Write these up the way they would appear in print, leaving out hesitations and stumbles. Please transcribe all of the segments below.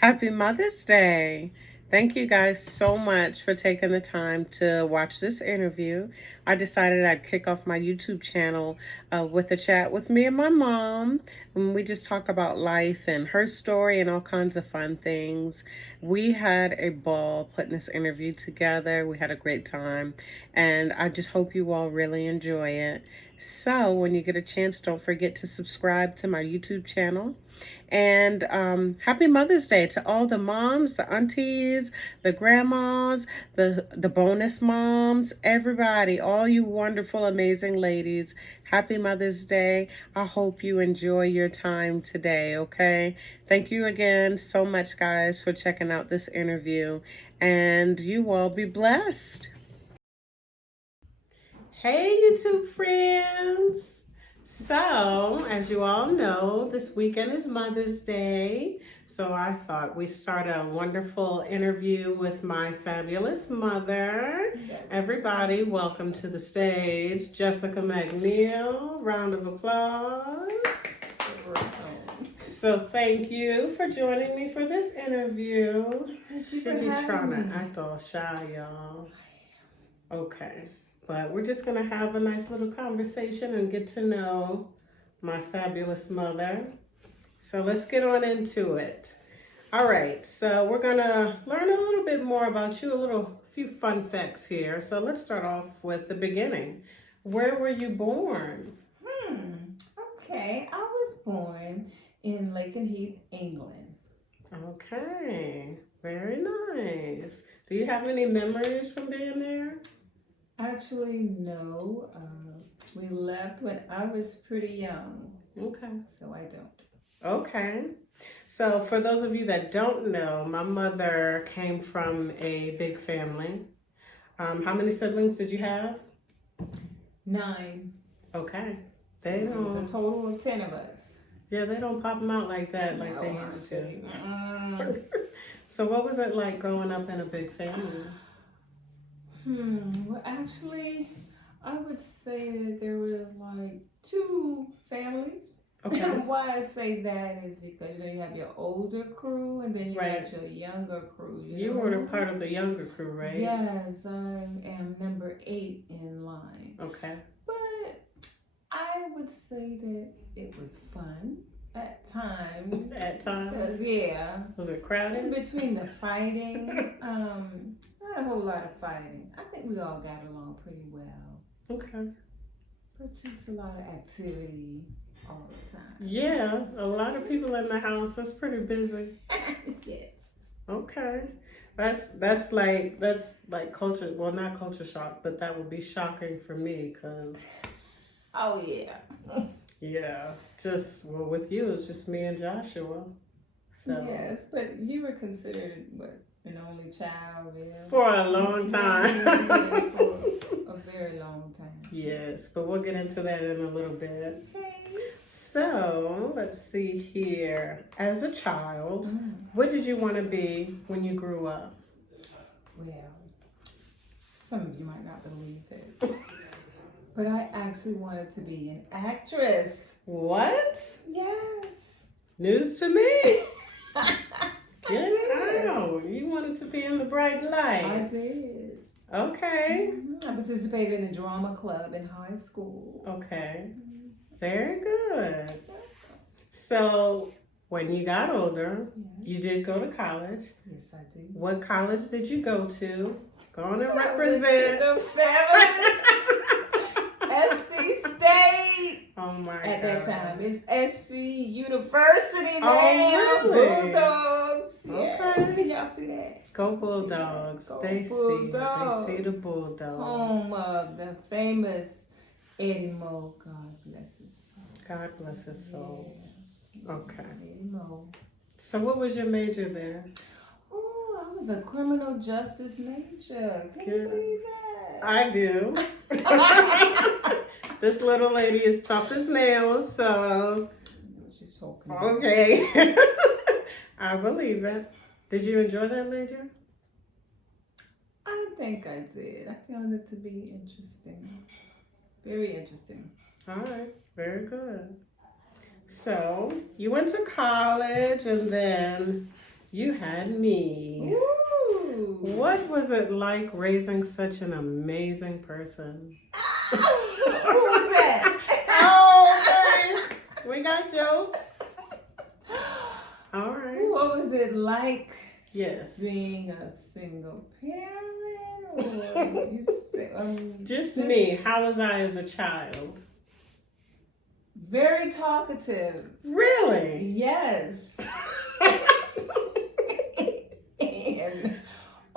Happy Mother's Day. Thank you guys so much for taking the time to watch this interview. I decided I'd kick off my YouTube channel with a chat with me and my mom. And we just talk about life and her story and all kinds of fun things. We had a ball putting this interview together. We had a great time. And I just hope you all really enjoy it. So, when you get a chance, don't forget to subscribe to my YouTube channel. And happy Mother's Day to all the moms, the aunties, the grandmas, the bonus moms, everybody, all you wonderful, amazing ladies. Happy Mother's Day. I hope you enjoy your time today, okay? Thank you again so much, guys, for checking out this interview. And you all be blessed. Hey, YouTube friends. So, as you all know, this weekend is Mother's Day. So, I thought we start a wonderful interview with my fabulous mother. Everybody, welcome to the stage, Jessica McNeil. Round of applause. So, thank you for joining me for this interview. Should be trying to act all shy, y'all. Okay. But we're just going to have a nice little conversation and get to know my fabulous mother. So let's get on into it. All right, so we're going to learn a little bit more about you, few fun facts here. So let's start off with the beginning. Where were you born? Okay, I was born in Lakenheath, England. Okay, very nice. Do you have any memories from being there? Actually, no. We left when I was pretty young. Okay. So I don't. Okay. So, for those of you that don't know, my mother came from a big family. How many siblings did you have? 9. Okay. They It was a total of 10 of us. Yeah, they don't pop them out like that, like No, they used to. So, what was it like growing up in a big family? Well, actually, I would say that there were like 2 families. Okay. Why I say that is because you have your older crew and then you got your younger crew. You were a part of the younger crew, right? Yes, I am number 8 in line. Okay. But I would say that it was fun at times. At times? Yeah. Was it crowded? In between the fighting, not a whole lot of fighting. I think we all got along pretty well. Okay. But just a lot of activity all the time. Yeah, a lot of people in the house. That's pretty busy. Yes. Okay. That's like culture. Well, not culture shock, but that would be shocking for me because. Oh yeah. Yeah, with you, it's just me and Joshua. So. Yes, but you were considered what, an only child, yeah? For a long time. For a very long time. Yes, but we'll get into that in a little bit. Okay. So let's see here. As a child, what did you want to be when you grew up? Well, some of you might not believe this, but I actually wanted to be an actress. What? Yes. News to me. Get out. You wanted to be in the bright lights. I did. Okay. I participated in the drama club in high school. Okay. Very good. So, when you got older, you did go to college. Yes, I did. What college did you go to? Go on and represent. The fabulous SC State. Oh my god. At that time. It's SC University now. Oh, really? Bulldogs. Yes. Okay. Can y'all see that? Go Bulldogs. Go They Bulldogs. see the Bulldogs. Home of the famous Eddie Moe. God bless his soul. God bless his soul. Yeah. Okay. Eddie Moe. So what was your major there? Oh, I was a criminal justice major. Can you believe that? I do. This little lady is tough as nails, so. She's talking about. Okay. I believe it. Did you enjoy that major? I think I did. I found it to be interesting. Very interesting. All right. Very good. So, you went to college and then You had me. Ooh. What was it like raising such an amazing person? Who was that? Oh, man. We got jokes. All right. What was it like Yes. being a single parent? Or you say, just me. How was I as a child? Very talkative. Really? Yes. And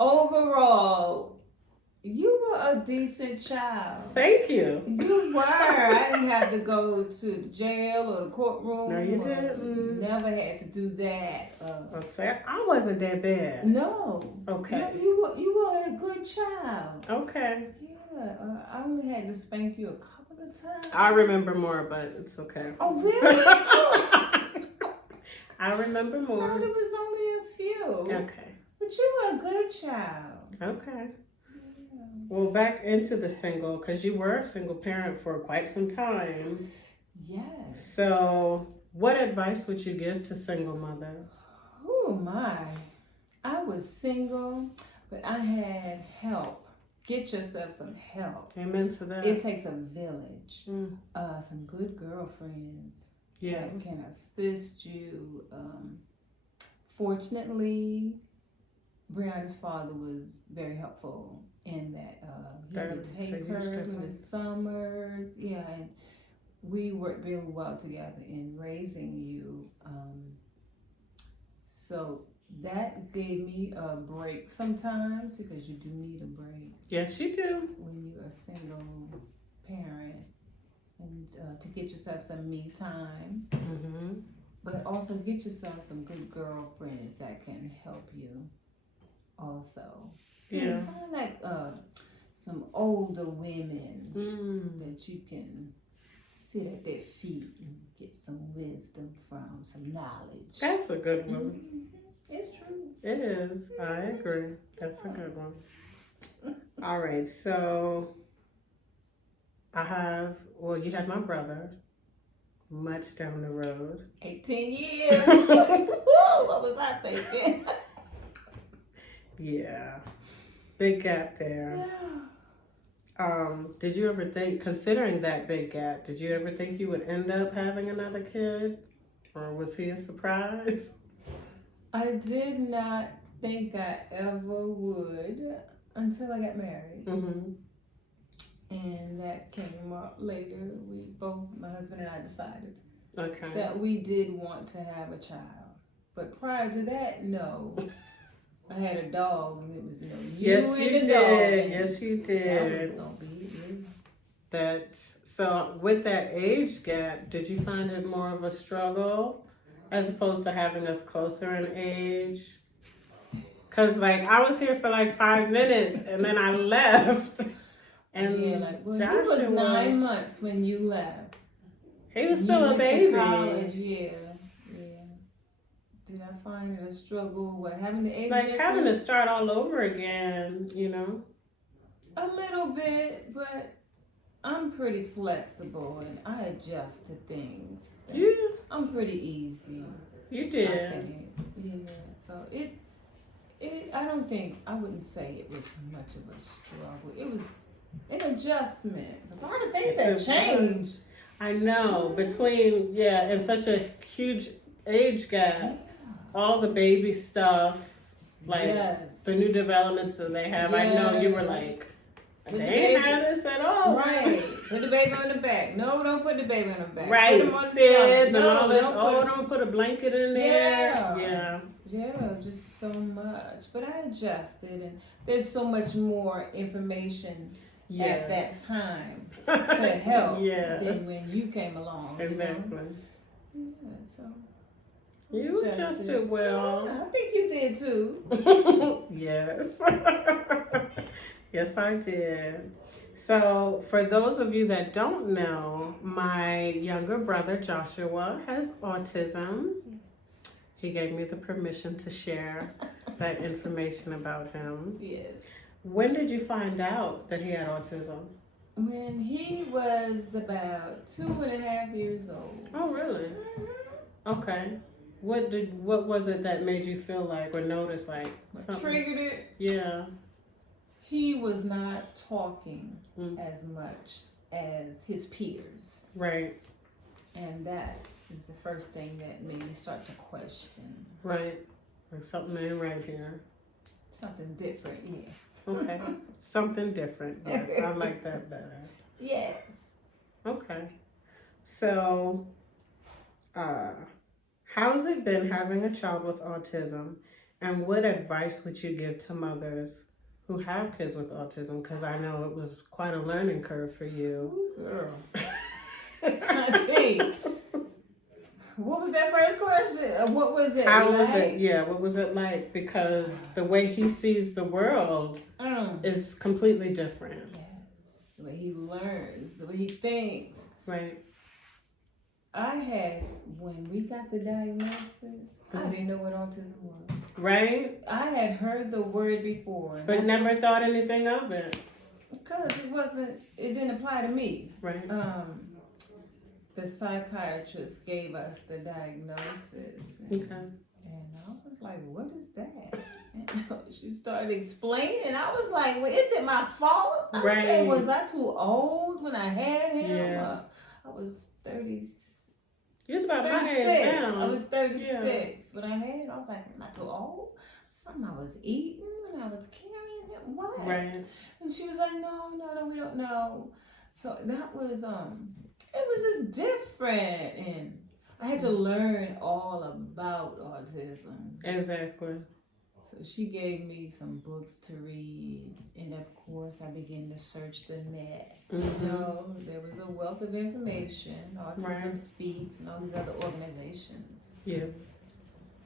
overall, you were a decent child. Thank you. You were. I didn't have to go to jail or the courtroom. No, you didn't. Never had to do that. Let's say I wasn't that bad. No. Okay. No, you were a good child. Okay. Yeah. I only had to spank you a couple of times. I remember more, but it's okay. Oh, really? I remember I more. thought it was only a few. Okay. But you were a good child. Okay. Yeah. Well, back into the single, because you were a single parent for quite some time. Yes. So, what advice would you give to single mothers? Oh my. I was single, but I had help. Get yourself some help. Amen to that. It takes a village. Mm. Some good girlfriends Yeah. that can assist you. Fortunately, Brianna's father was very helpful in that. He would take her during the summers. Yeah, and we worked really well together in raising you. So that gave me a break sometimes, because you do need a break Yes, you do. when you're a single parent, and to get yourself some me time, Mm-hmm. but also get yourself some good girlfriends that can help you also. Yeah. Kind of like some older women Mm. that you can sit at their feet and get some wisdom from, some knowledge. That's a good one. Mhm. It's true. It is. I agree. That's a good one. All right. So you had my brother much down the road. 18 years. What was I thinking? Yeah. Big gap there. Yeah. Did you ever think, considering that big gap, did you ever think you would end up having another kid? Or was he a surprise? I did not think I ever would until I got married. Mm-hmm. And that came up later. We both, my husband and I, decided Okay. that we did want to have a child. But prior to that, no. I had a dog, and it was, Yes, and you the did. dog. Yes, you That was did. gonna be it. So with that age gap, did you find it more of a struggle as opposed to having us closer in age? Cause I was here for 5 minutes and then I left. And Yeah, he Joshua was 9 months when you left. He was You still a went baby. to college, yeah. Did I find it a struggle? Having the age having to start all over again, A little bit, but I'm pretty flexible and I adjust to things. Yeah. I'm pretty easy. You I did. think. Yeah. So I wouldn't say it was much of a struggle. It was an adjustment. A lot of things that changed. I know, between, and such a huge age gap, all the baby stuff, the new developments that they have. I know you were like, they ain't have this at all. Right. Put the baby on the back. No, don't put the baby on the back. Right. Put him on SIDS and no, all this. don't Don't put a blanket in there. Yeah. Yeah, just so much. But I adjusted, and there's so much more information at that time to help than when you came along. Exactly. Yeah, so. You adjusted well. I think you did too. Yes. Yes, I did. So, for those of you that don't know, my younger brother Joshua has autism. He gave me the permission to share that information about him. Yes. When did you find out that he had autism? When he was about 2.5 years old. Oh, really? Mm-hmm. Okay. What was it that made you feel like or notice like What triggered it? Yeah. He was not talking Mm. as much as his peers. Right. And that is the first thing that made me start to question. Right. Like something ain't right here. Something different, yeah. Okay. Something different. Yes, I like that better. Yes. Okay. So, how's it been having a child with autism, and what advice would you give to mothers who have kids with autism? Because I know it was quite a learning curve for you. Ooh, girl. I tell you. What was that first question? What was it? How was it? Yeah, what was it like? Because the way he sees the world is completely different. Yes, the way he learns, the way he thinks. Right. When we got the diagnosis, I didn't know what autism was. Right? I had heard the word before. But never thought anything of it. Because it didn't apply to me. Right. The psychiatrist gave us the diagnosis. Okay. And I was like, what is that? And she started explaining. I was like, well, is it my fault? I said, was I too old when I had him? Yeah. I was 30. You was about my age now. I was 36 when I had him. I was like, am I too old? Something I was eating when I was carrying him. What? Right. And she was like, no, we don't know. So that was it was just different, and I had to learn all about autism. Exactly. So she gave me some books to read, and of course I began to search the net. Mm-hmm. You know, there was a wealth of information, Autism Speaks, and all these other organizations. Yeah.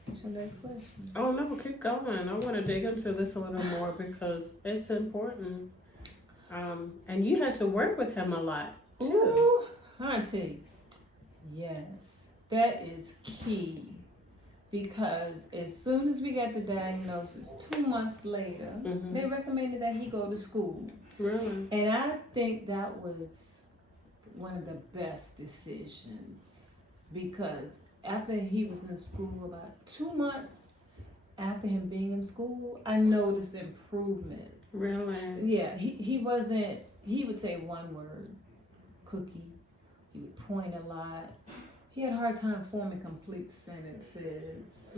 What's your next question? Oh no, keep going. I want to dig into this a little more because it's important. And you had to work with him a lot too. Ooh, auntie. Yes, that is key. Because as soon as we got the diagnosis, 2 months later, they recommended that he go to school. Really? And I think that was one of the best decisions. Because after he was in school, about 2 months after him being in school, I noticed improvements. Really? Yeah, he would say one word, cookie. He would point a lot. He had a hard time forming complete sentences.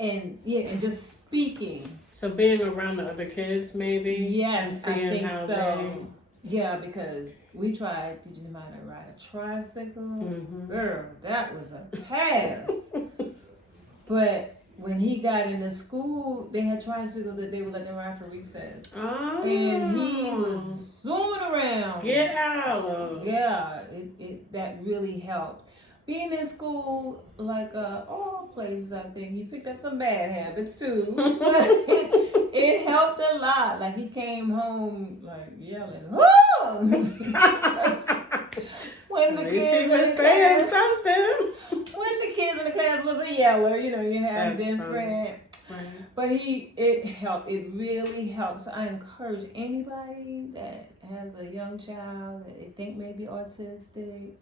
And just speaking. So being around the other kids, maybe. Yes, and seeing I think how so. Yeah, because we tried teaching him how to ride a tricycle. Girl, that was a task. But when he got into school, they had tricycles that they would let them ride for recess. Oh. And he was zooming around. Get out. Yeah, that really helped. Being in school, like all places, I think he picked up some bad habits too. But it helped a lot. Like he came home like yelling, "Oh!" When the kids was saying something. When the kids in the class was a yeller, you know, you have different. Right. But it helped. It really helped. So I encourage anybody that has a young child that they think may be autistic,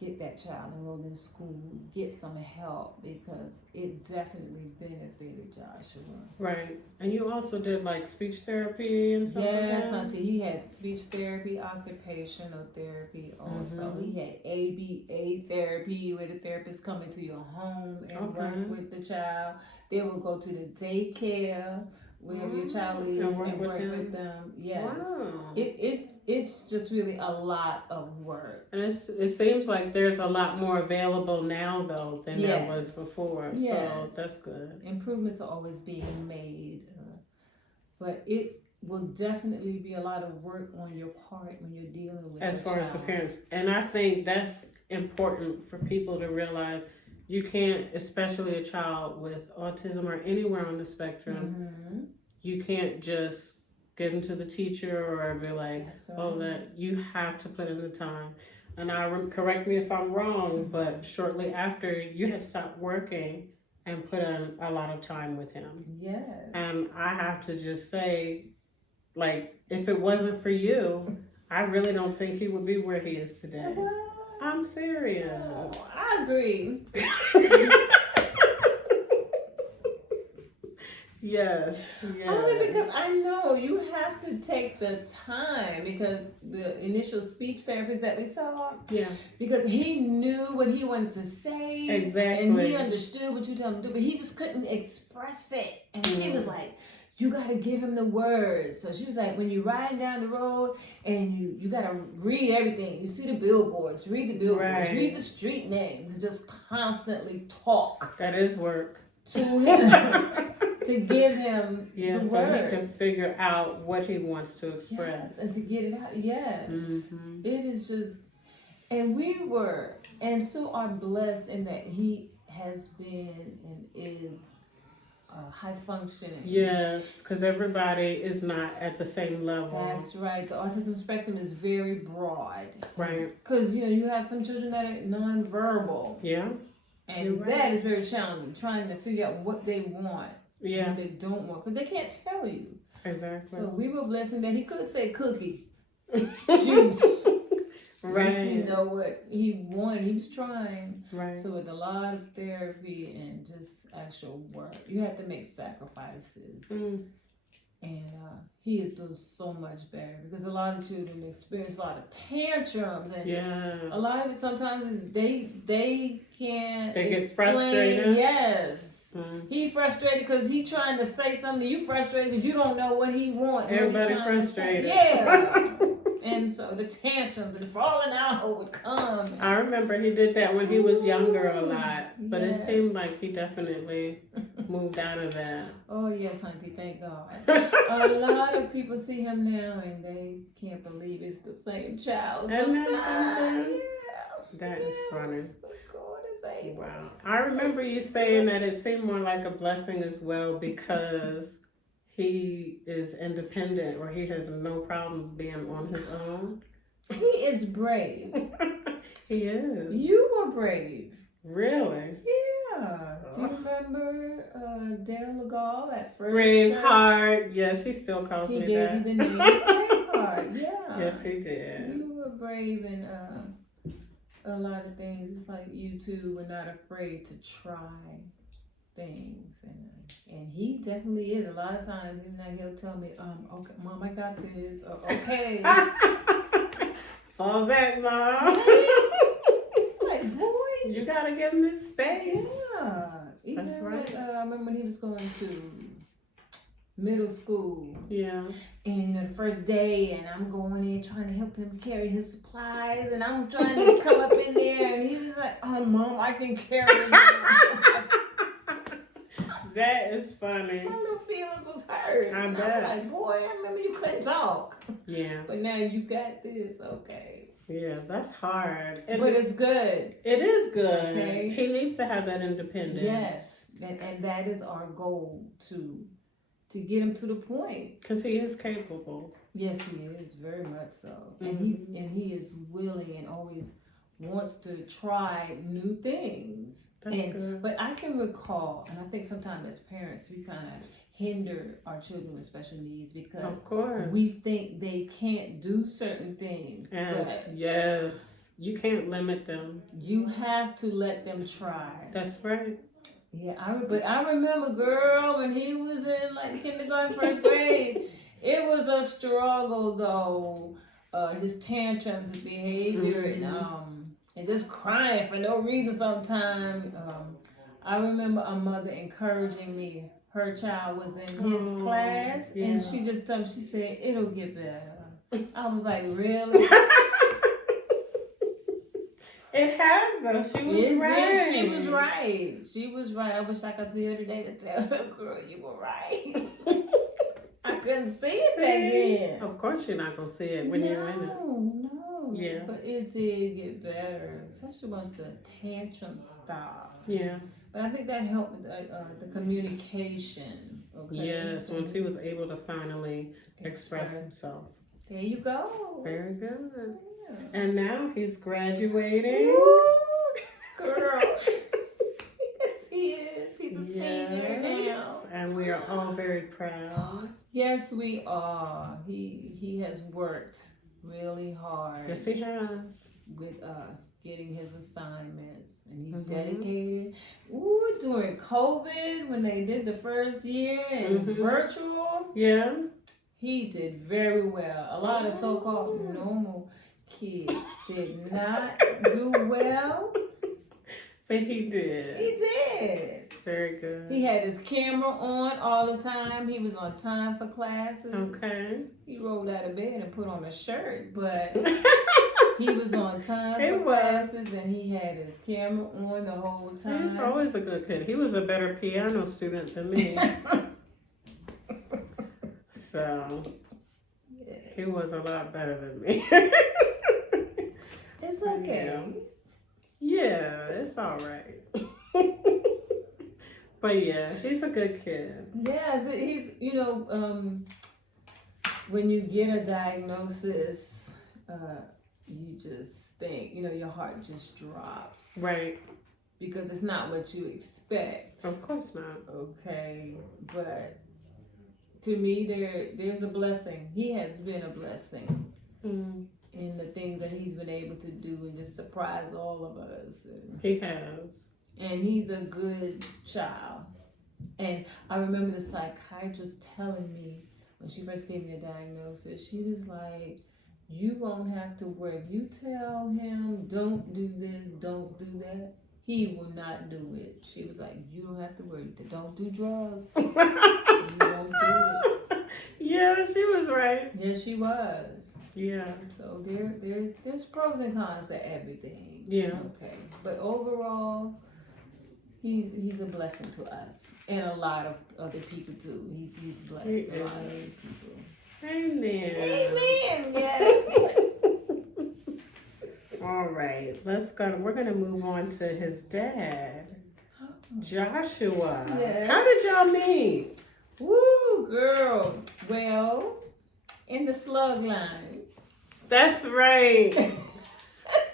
get that child enrolled in school, get some help, because it definitely benefited Joshua. Right. And you also did like speech therapy and stuff like that? Yes, auntie. He had speech therapy, occupational therapy also. He had ABA therapy, where the therapist come into your home and work with the child. They will go to the daycare wherever your child is and work with them. Yes. Wow. It's just really a lot of work. And it seems like there's a lot more available now, though, than there was before. Yes. So that's good. Improvements are always being made. But it will definitely be a lot of work on your part when you're dealing with as far as the parents. And I think that's important for people to realize. You can't, especially a child with autism or anywhere on the spectrum, you can't just give them to the teacher or be like, that you have to put in the time. And correct me if I'm wrong, but shortly after, you had stopped working and put in a lot of time with him. Yes. And I have to just say, like, if it wasn't for you, I really don't think he would be where he is today. Well, I'm serious. Oh, I agree. Yes. Only because I know you have to take the time, because the initial speech therapist that we saw, Yeah. because he knew what he wanted to say. Exactly. And he understood what you tell him to do, but he just couldn't express it. And she was like, you got to give him the words. So she was like, when you're riding down the road and you got to read everything. You see the billboards, read the billboards, read the street names, just constantly talk. That is work. To him. To give him the so words. he can figure out what he wants to express. Yes, and to get it out. Yes. Mm-hmm. It is just, and we were, and still are blessed in that he has been and is high functioning. Yes, because everybody is not at the same level. That's right. The autism spectrum is very broad. Right. Because, you have some children that are nonverbal. Yeah. And that is very challenging, trying to figure out what they want. Yeah. What they don't want, because they can't tell you. Exactly. So we were blessed in that he could say cookie, juice. Right. You know what he wanted. He was trying. Right. So with a lot of therapy and just actual work, you have to make sacrifices. And he is doing so much better, because a lot of children experience a lot of tantrums, and a lot of it sometimes they can't. They get explain. frustrated. Yes. He frustrated because he trying to say something. You frustrated because you don't know what he wants. Everybody frustrated. Yeah. And so the tantrums, the falling out would come. I remember he did that when he was younger a lot, but it seemed like he definitely moved out of that. Oh yes, auntie, thank God. A lot of people see him now and they can't believe it's the same child. Sometimes. That is funny. God is able. Wow. I remember you saying that it seemed more like a blessing as well, because he is independent, or he has no problem being on his own. He is brave. He is. You were brave. Really? Yeah. Do you remember Dale Legal at first? Braveheart. Yes, he still calls me that. He gave you the name Braveheart. Yeah. Yes, he did. You were brave in a lot of things. It's like you two were not afraid to try things, and he definitely is. A lot of times, even though he'll tell me, okay, Mom, I got this. Okay. Fall back, Mom. Like, boy, you gotta give him his space. Yeah. Even that's right. I remember when he was going to middle school. Yeah. And the first day, and I'm going in trying to help him carry his supplies, and I'm trying to come up in there, and he was like, "Oh, Mom, I can carry it." That is funny. My little feelings was hurt. I bet. I was like, boy, I remember you couldn't talk. Yeah. But now you got this, okay. Yeah, that's hard. But it's good. It is good. Okay. He needs to have that independence. Yes. And that is our goal, to get him to the point. Because he is capable. Yes, he is, very much so. And he is willing and always wants to try new things. That's good. But I can recall, and I think sometimes as parents, we kind of hinder our children with special needs because of course we think they can't do certain things. Yes. You can't limit them. You have to let them try. That's right. Yeah, but I remember, girl, when he was in like kindergarten, first grade, it was a struggle though. His tantrums, his behavior, and just crying for no reason sometimes. I remember a mother encouraging me. Her child was in his class, and she just told me, she said, "It'll get better." I was like, really? It has though. She was right. She was right. She was right. I wish I could see her today to tell her, girl, you were right. I couldn't see it back then. Of course you're not going to see it when you're in it. No. Yeah. But it did get better, especially once the tantrum stopped. Yeah. But I think that helped with the communication. Okay? Yes, once he was able to finally express himself. There you go. Very good. Yeah. And now he's graduating. Woo, girl. Yes, he is. He's a senior now. And we are all very proud. Yes, we are. He has worked really hard. Yes, he has. With getting his assignments, and he's dedicated. Ooh, during COVID, when they did the first year and virtual, he did very well. A lot of so-called normal kids did not do well. But he did. He did. Very good. He had his camera on all the time. He was on time for classes. Okay. He rolled out of bed and put on a shirt, but he was on time for classes, and he had his camera on the whole time. He's always a good kid. He was a better piano student than me. So, yes. He was a lot better than me. It's okay. Yeah, it's all right. But yeah, he's a good kid. Yes, he's, when you get a diagnosis, you just think, your heart just drops. Right. Because it's not what you expect. Of course not. Okay, but to me, there's a blessing. He has been a blessing in the things that he's been able to do and just surprise all of us. He has. And he's a good child. And I remember the psychiatrist telling me when she first gave me the diagnosis, she was like, you won't have to worry. If you tell him, don't do this, don't do that, he will not do it. She was like, you don't have to worry. Don't do drugs. You won't do it. Yeah, she was right. Yes, she was. Yeah. So there's pros and cons to everything. Yeah. Okay. But overall, he's a blessing to us and a lot of other people too. He's blessed a lot of people. Amen. Amen. Yes. All right. We're gonna move on to his dad, Joshua. Yes. How did y'all meet? Woo, girl. Well, in the slug line. That's right.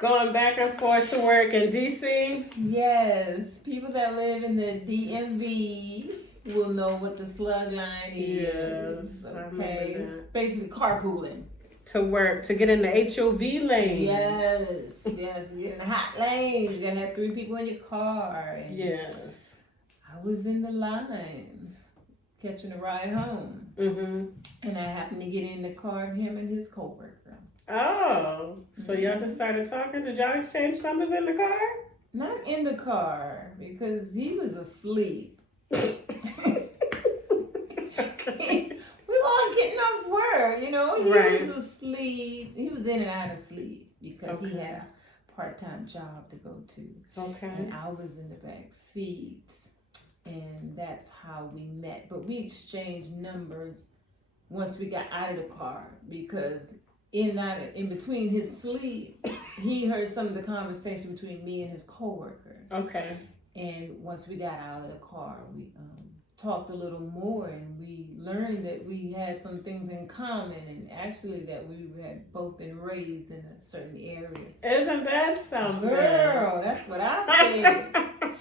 Going back and forth to work in DC? Yes. People that live in the DMV will know what the slug line is. Yes. Okay. It's basically carpooling. To work, to get in the HOV lane. Yes. Yes. You're in the hot lane. You're going to have 3 people in your car. And yes. I was in the line catching a ride home. And I happened to get in the car with him and his coworker. Oh, so y'all just started talking? Did y'all exchange numbers in the car? Not in the car, because he was asleep. We were all getting off work, He was asleep. He was in and out of sleep because he had a part-time job to go to. Okay. And I was in the back seat. And that's how we met. But we exchanged numbers once we got out of the car, because in between his sleep, he heard some of the conversation between me and his coworker. Okay. And once we got out of the car, we talked a little more, and we learned that we had some things in common, and actually that we had both been raised in a certain area. Isn't that something? Girl, that's what I said.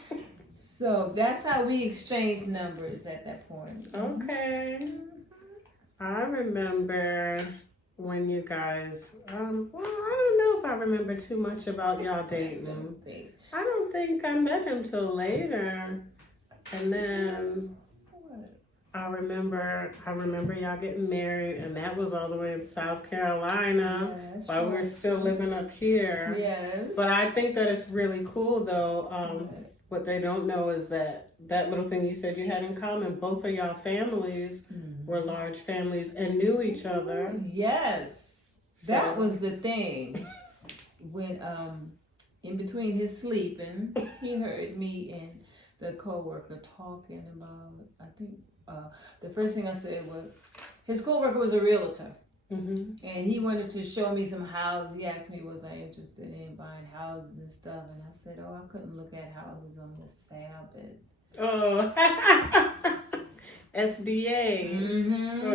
So that's how we exchanged numbers at that point. Okay. I remember when you guys, I don't know if I remember too much about y'all dating. I don't think I met him till later. And then I remember y'all getting married, and that was all the way in South Carolina while we were still living up here. Yeah. But I think that it's really cool though. What they don't know is that little thing you said you had in common, both of y'all families were large families and knew each other. Yes. So. That was the thing. When in between his sleeping, he heard me and the coworker talking about, I think the first thing I said was, his coworker was a realtor. And he wanted to show me some houses. He asked me, was I interested in buying houses and stuff? And I said, I couldn't look at houses on the Sabbath. Oh, SDA.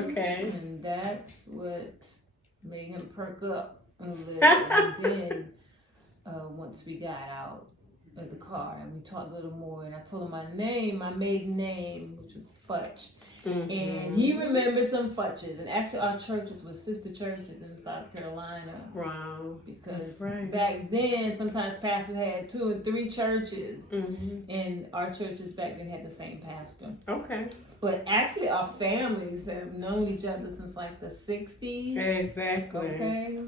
Okay. And that's what made him perk up a little. And then once we got out of the car and we talked a little more, and I told him my name, my maiden name, which was Futch. And he remembered some futches. And actually, our churches were sister churches in South Carolina. Wow. Because back then, sometimes pastors had 2 or 3 churches. And our churches back then had the same pastor. Okay. But actually, our families have known each other since like the 60s. Exactly. Okay.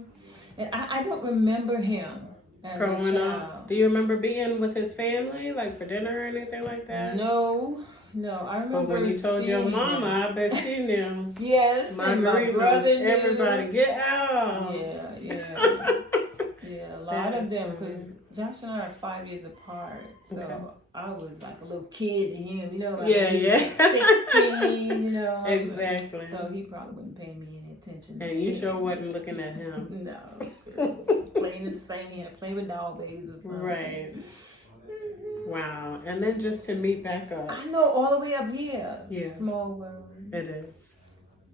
And I don't remember him. Growing up. Do you remember being with his family, like for dinner or anything like that? No, I remember. But when you told your mama, I bet she knew. Yes, my brother knew. Everybody get out. Yeah, a lot of them, because Josh and I are 5 years apart, so okay. I was like a little kid to him, you know. Like Yeah. Like 16, you know. Exactly. So he probably wasn't paying me any attention. And you sure wasn't looking at him. No. Playing in the sand, playing with doll babies or something. Right. Wow. And then just to meet back up. I know, all the way up here. Yeah. Small world. It is.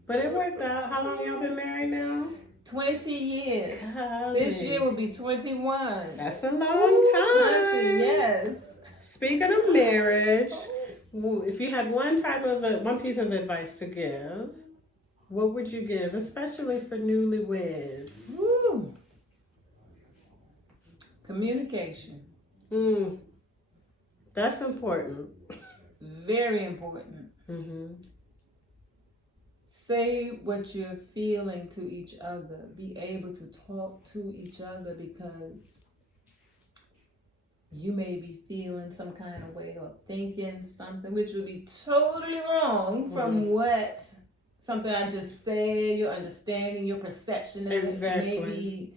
But it worked out. How long y'all been married now? 20 years. Golly. This year will be 21. That's a long time. 20, yes. Speaking of marriage, if you had one piece of advice to give, what would you give, especially for newlyweds? Woo. Communication. That's important. Very important. Say what you're feeling to each other. Be able to talk to each other, because you may be feeling some kind of way or thinking something which would be totally wrong from what something I just said. Your understanding, your perception of it may be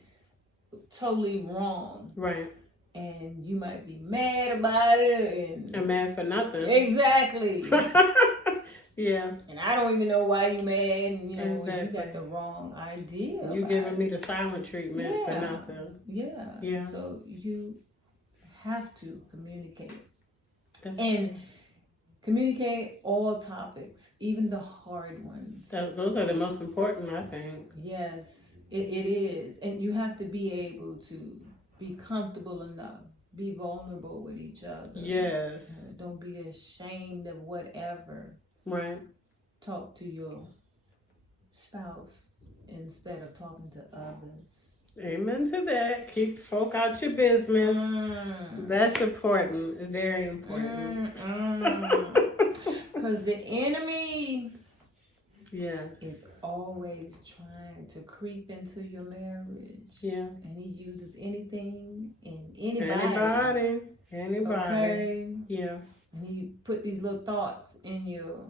totally wrong. Right. And you might be mad about it. And mad for nothing. Exactly. Yeah. And I don't even know why you mad. And, you know, you got the wrong idea. You giving me the silent treatment for nothing. Yeah. So you have to communicate. And communicate all topics, even the hard ones. Those are the most important, I think. Yes, it is. And you have to be able to be comfortable enough. Be vulnerable with each other. Yes. Don't be ashamed of whatever. Right. Talk to your spouse instead of talking to others. Amen to that. Keep folk out your business. That's important. Very important. Because the enemy is always trying to creep into your marriage. Yeah. And he uses anything and anybody. Okay? Yeah. And he put these little thoughts in your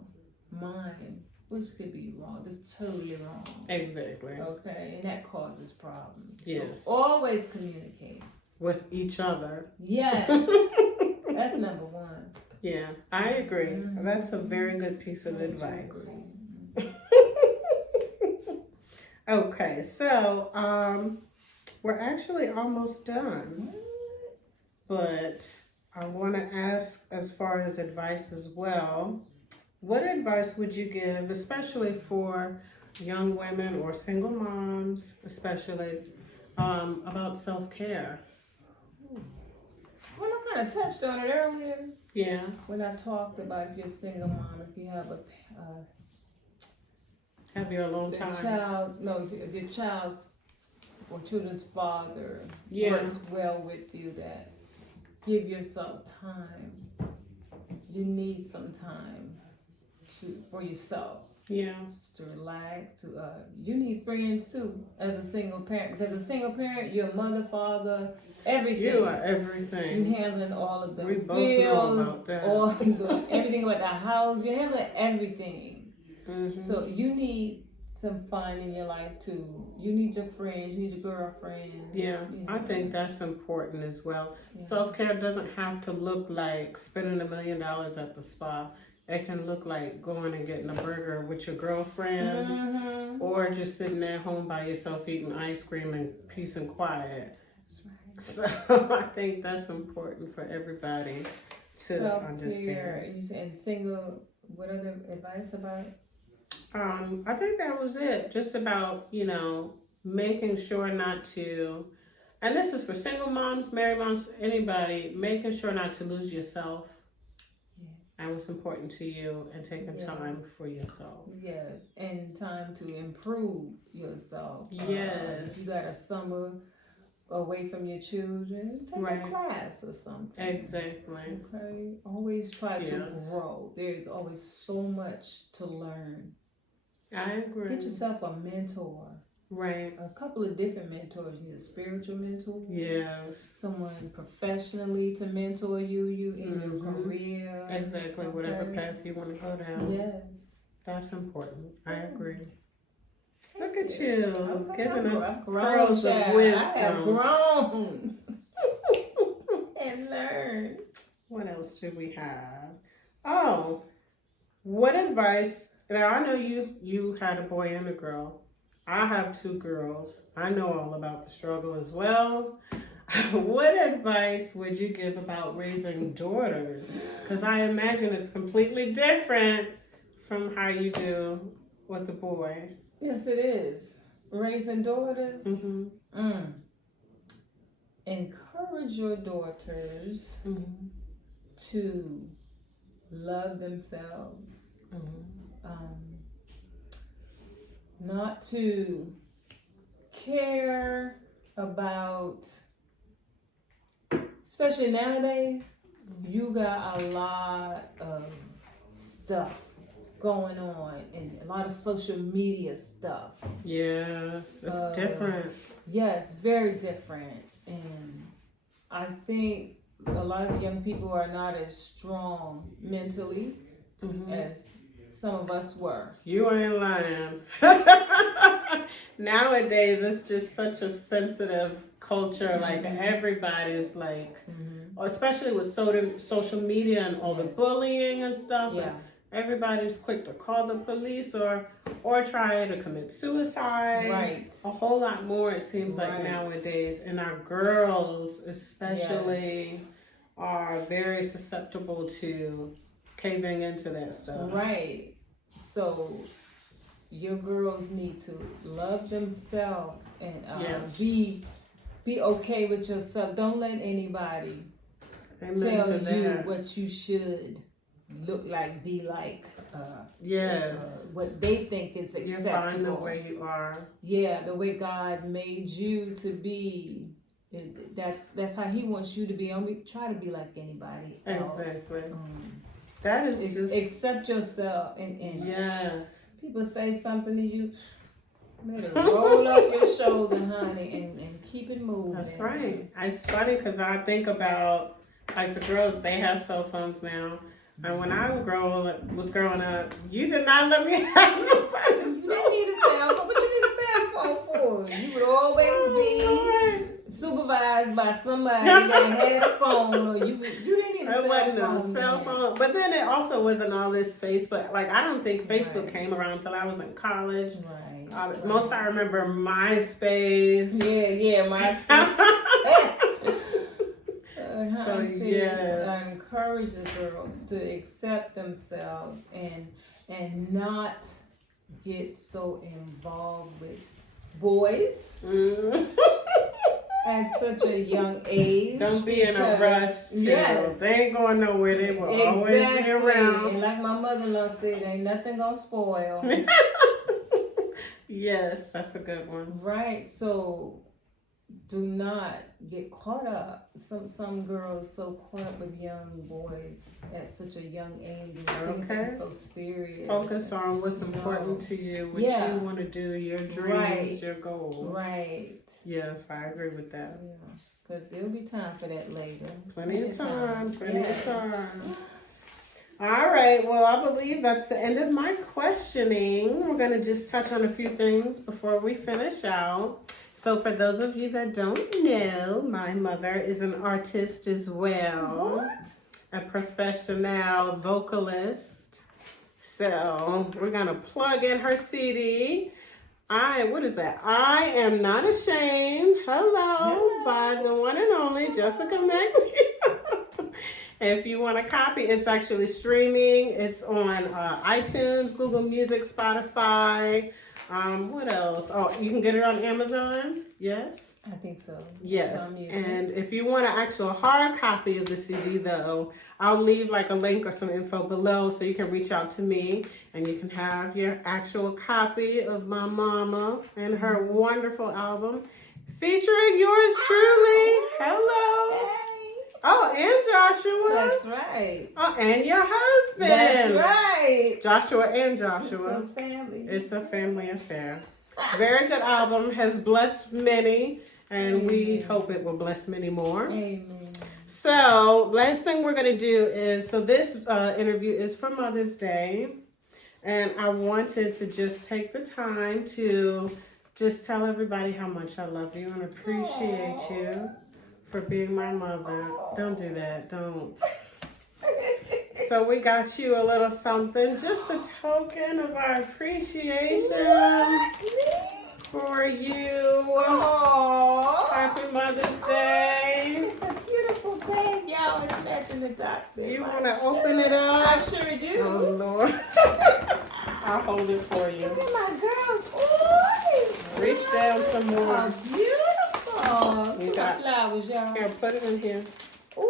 mind, which could be wrong. That's totally wrong. Exactly. Okay, and that causes problems. Yes. So always communicate with each other. Yes. That's number one. Yeah, I agree. That's a very good piece of advice. Okay, so we're actually almost done. But I want to ask, as far as advice as well, what advice would you give, especially for young women or single moms, especially, about self-care? Well, I kind of touched on it earlier. Yeah. When I talked about if you're a single mom, if you have your alone time. If your child's or children's father works well with you, that give yourself time. You need some time for yourself. Yeah. Just to relax. You need friends too as a single parent, because a single parent, you're a mother, father, everything. You are everything. You're handling all of the bills, know about that. Everything about the house. You're handling everything. So you need some fun in your life too. You need your friends. You need your girlfriend. Yeah, I think that's important as well. Yeah. Self-care doesn't have to look like spending $1 million at the spa. It can look like going and getting a burger with your girlfriends, or just sitting at home by yourself eating ice cream in peace and quiet. That's right. So I think that's important for everybody to understand. You said single. What other advice about it? I think that was it. Just about, making sure not to, and this is for single moms, married moms, anybody, making sure not to lose yourself. and what's important to you, and taking time for yourself. Yes, and time to improve yourself. Yes. If you got a summer away from your children, take a class or something. Exactly. Okay. Always try to grow. There's always so much to learn. I agree. Get yourself a mentor. Right. A couple of different mentors. You need a spiritual mentor. Yes. Someone professionally to mentor you in your career. Exactly. Whatever path you want to go down. Yes. That's important. I agree. Look at you, giving us pearls of wisdom. I have grown and learned. What else do we have? Oh, what advice? Now I know you had a boy and a girl. I have 2 girls. I know all about the struggle as well. What advice would you give about raising daughters? Because I imagine it's completely different from how you do with the boy. Yes, it is. Raising daughters. Encourage your daughters to love themselves. Not to care about, especially nowadays, you got a lot of stuff going on and a lot of social media stuff. Yes, it's different. Yes, very different. And I think a lot of the young people are not as strong mentally as some of us were. You ain't lying. Nowadays, it's just such a sensitive culture. Like everybody's like, especially with social media and all the bullying and stuff. Yeah. Everybody's quick to call the police or try to commit suicide. Right. A whole lot more, it seems like nowadays. And our girls, especially, are very susceptible to caving into that stuff. Right. So your girls need to love themselves and be okay with yourself. Don't let anybody tell you what you should look like, be like. What they think is acceptable. You're fine the way you are. Yeah, the way God made you to be. That's how He wants you to be. Don't try to be like anybody else. Exactly. That is just accept yourself and people say something to you, better roll up your shoulder, honey, and keep it moving. That's right. It's funny because I think about like the girls, they have cell phones now. And when I was growing up, you did not let me have nobody's cell phone. You need a cell phone. What you need a cell phone for? You would always be supervised by somebody that had a phone, or you didn't need a cell phone. It wasn't a cell phone. But then it also wasn't all this Facebook. Like, I don't think Facebook came around until I was in college. Right. Most I remember MySpace. Yeah, MySpace. So yes, I encourage the girls to accept themselves and not get so involved with boys at such a young age. Don't be in a rush. Yes, they ain't going nowhere. They will always be around. And like my mother-in-law said, ain't nothing gonna spoil. Yes, that's a good one. Right. So do not get caught up. Some girls so caught up with young boys at such a young age. And it's so serious. Focus on what's important to you, what you want to do, your dreams, your goals. Right. Yes, I agree with that. Yeah. Because there'll be time for that later. Plenty of time. All right. Well, I believe that's the end of my questioning. We're going to just touch on a few things before we finish out. So for those of you that don't know, my mother is an artist as well. What? A professional vocalist. So we're going to plug in her CD. What is that? I Am Not Ashamed. Hello. By the one and only Jessica McNeil. If you want a copy, it's actually streaming. It's on iTunes, Google Music, Spotify, What else? Oh, you can get it on Amazon. Yes. I think so. Yes. Amazon Music. And if you want an actual hard copy of the CD, though, I'll leave like a link or some info below so you can reach out to me and you can have your actual copy of my mama and her wonderful album featuring yours truly. Hello. Oh, and Joshua. That's right. Oh, and your husband. That's right. Joshua and Joshua. It's a family. It's a family affair. Very good album. Has blessed many, and we hope it will bless many more. Amen. So, last thing we're going to do is, so this interview is for Mother's Day, and I wanted to just take the time to just tell everybody how much I love you and appreciate you for being my mother. Don't do that. Don't. So we got you a little something, just a token of our appreciation for you. Aww. Happy Mother's Day. It's a beautiful bag, y'all. It's matching the dots. You want to open it up? I sure do. Oh, Lord. I'll hold it for you. Look at my girls. Ooh. Reach down some more. Oh, beautiful. You Look got- at flowers, y'all. Here, put it in here. Ooh,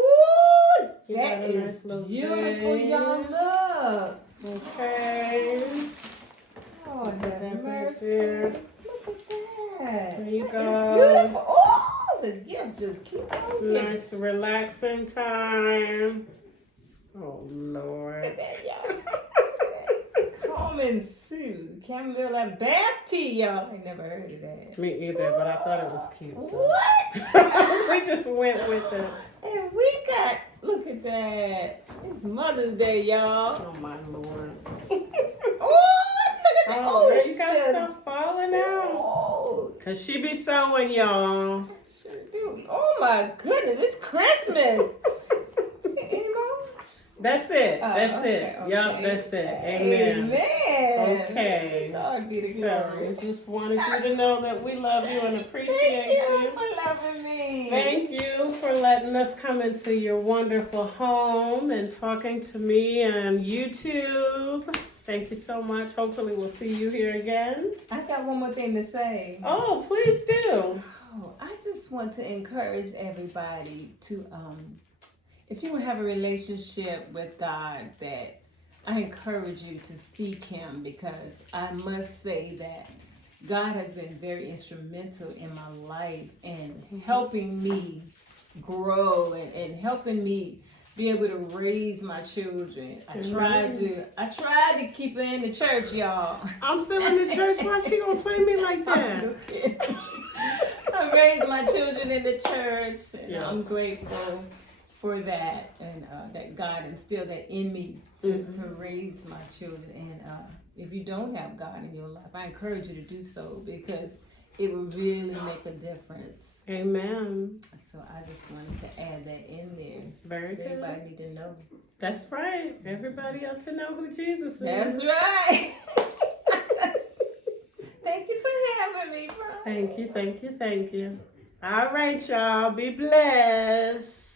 You that got a nice is little beautiful, bag. y'all. Look. Okay. Oh, Put that have right mercy. there. Look at that. There you It's go. beautiful. Oh, the gifts just keep on giving. Nice relaxing time. Oh, Look Lord. at that, y'all. Calm and soothe. Chamomile and bath tea, y'all. I never heard of that. Me either, but I thought it was cute. So. What? We just went with it. And we got, look at that. It's Mother's Day, y'all. Oh, my Lord. Oh, look at that. Oh, there it's you got just, stuff falling out. Oh, Because she be sewing, y'all. I sure do. Oh my goodness, it's Christmas. Any more? That's it. Oh, That's okay, it. okay. Yup, that's it. Amen. Amen. Okay. God be the So, glory. we just wanted you to know that we love you and appreciate Thank you you. for loving me. Thank you for letting us come into your wonderful home and talking to me on YouTube. Thank you so much. Hopefully we'll see you here again. I got one more thing to say. Oh, please do. Oh, I just want to encourage everybody to, if you have a relationship with God, that I encourage you to seek Him, because I must say that God has been very instrumental in my life and helping me grow and helping me be able to raise my children. I tried to keep her in the church, y'all. I'm still in the church. Why she gonna play me like I'm that? just kidding. I raised my children in the church, and I'm Yes. grateful for that, and that God instilled that in me to raise my children. And if you don't have God in your life, I encourage you to do so, because it will really make a difference. Amen. So I just wanted to add that in there. Very good. Everybody need to know. That's right. Everybody ought to know who Jesus is. That's right. Thank you for having me, bro. Thank you, thank you, thank you. All right, y'all. Be blessed.